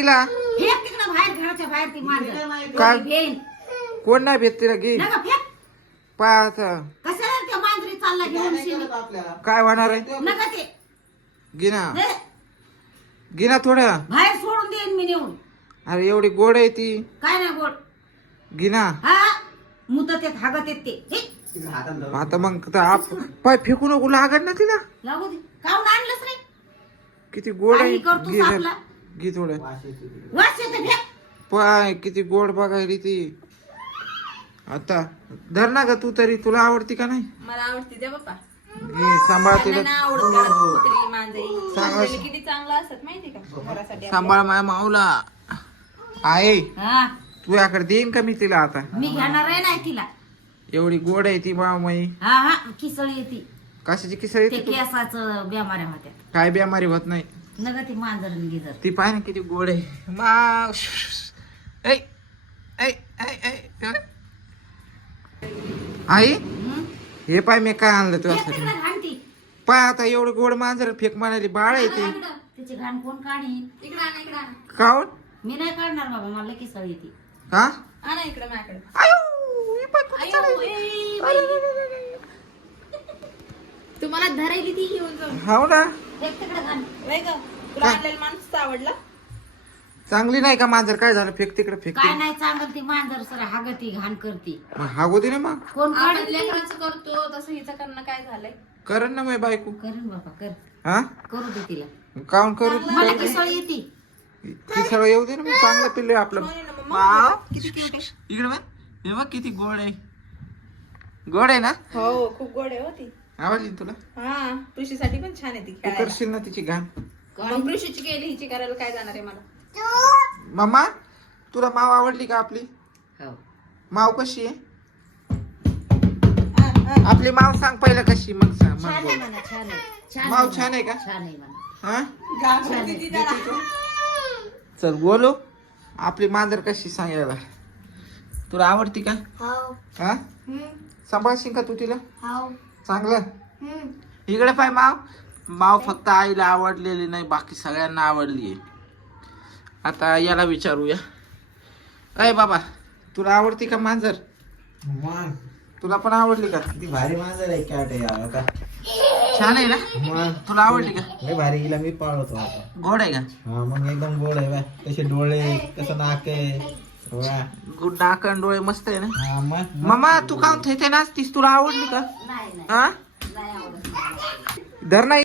तिला फेक तिकडं बाहेर, घराच्या बाहेर ती मांजर. काय? ती भेन. कोण नाही भेट तिला घे नका फेक. पाय आता कशाला त्या मांजरी चालला घेऊन शिनी? काय होणार आहे नका ते. गिना दे. गिना थोडं बाहेर सोडून देईन मी नेऊन. अरे एवढी गोड आहे ती काय नाही गोड. गिना हा मुदत येत हागत येत ते. हे, आता मग पाय फेकू नको लागत ना तिला लागू दे. काहून आणलंस रे? किती गोड आहे काही करतोस घे आपला. घे थोडं वास येते फेक. पाय किती गोड बघायली ती आता धर ना ग तू तरी तुला आवडती का नाही मला आवडते द्या बाप्पा. घे सांभाळ तिला त्यांना नाही आवडत घरात कुत्री मांजरी. सांगा. मांजरीला किती चांगलं असतात माहिती का घरासाठी. सांभाळ माया माऊला आहे हा तू याकडे देईन का मी तिला आता मी घेणार आहे नाही तिला. एवढी गोड आहे ती माई हा हा खिचडी येते. कशाची किसळ ते येते तू? केसाचं बेमाऱ्या होत्या. काय बेमारी होत नाही नका ती मांजर गिजर. ती पाय ना किती गोड आहे माव ऐ, ऐ, ऐ, ऐ. आई हे पाय मी काय आणलं तुझ्यासाठी घाणती. पाय आता एवढं गोड मांजर फेक म्हणाली बाळ आहे ते तिची घाण कोण काढीन? इकडे आणा इकडे आणा. काऊन मी नाही काढणार बाबा, मला किसळ येते. हा आणा इकडे माझ्याकडे. आयो, ही पाय कुठे आयो, चालली? ए, अरे, अरे, अरे, अरे. तुम्हाला धरायली ती घेऊन जाऊन. हाव ना फेक तिकडे घाण. नाही का तुला काय? आणलेला माणूस आवडला. चांगली नाही का मांजर काय झालं फेक तिकडे फेक काय नाही चांगल ती मांजर सर हागती घाण करती. मग हागू दे ना मग कोण आपण काढीन? लेकरांचं करतो तसं हिचं करणं काय झालंय. करण ना माझी बायको करीन बाबा कर. हा करू दे तिला. काऊन करू मला किसळ येते. ती सगळं येऊ दे ना मग चांगलं पिल्लू आहे आपलं होय ना मम्मा. माव, किती cute आहे. इकडे बघ हे बघ किती गोड आहे गोड आहे ना हो खूप गोड आहे हो ती. आवडली ना तुला हा कृषीसाठी पण छान आहे ती तू खेळायला. करशील ना तिची घाण मग कृषीची केली हिची करायला काय जाणार आहे मला. मम्मा तुला माव आवडली का आपली हो. माव कशी आहे आपली माव सांग पहिलं कशी मग सांग मग छान आहे बोल. म्हणा, छान आहे. छान माव आहे छान आहे का? म्हणा. छान आहे म्हणा. हा घाबरते ती जरा. चल बोलू आपली मांजर कशी सांगायला तुला आवडती का हा सांभाळशील का तू तिला चांगलं इकडे पाय माव माव फक्त आईला आवडलेली नाही बाकी सगळ्यांना आवडली आता याला विचारूया अय बाबा तुला आवडती का मांजर मग तुला पण आवडली का किती भारी मांजर आहे कॅट आहे यार आता. छान आहे ना मग तुला आवडली का लय भारी हिला मी पाळतो आता. गोड आहे का हा मग एकदम गोड आहे बा. कसे डोळे कसं नाक आहे वा. गुड नाकन डोळे मस्त आहे ना हा मग मामा तू काऊन थेते नाचतीस तुला आवडली का नाही नाही हा नाही आवडत. धर नाही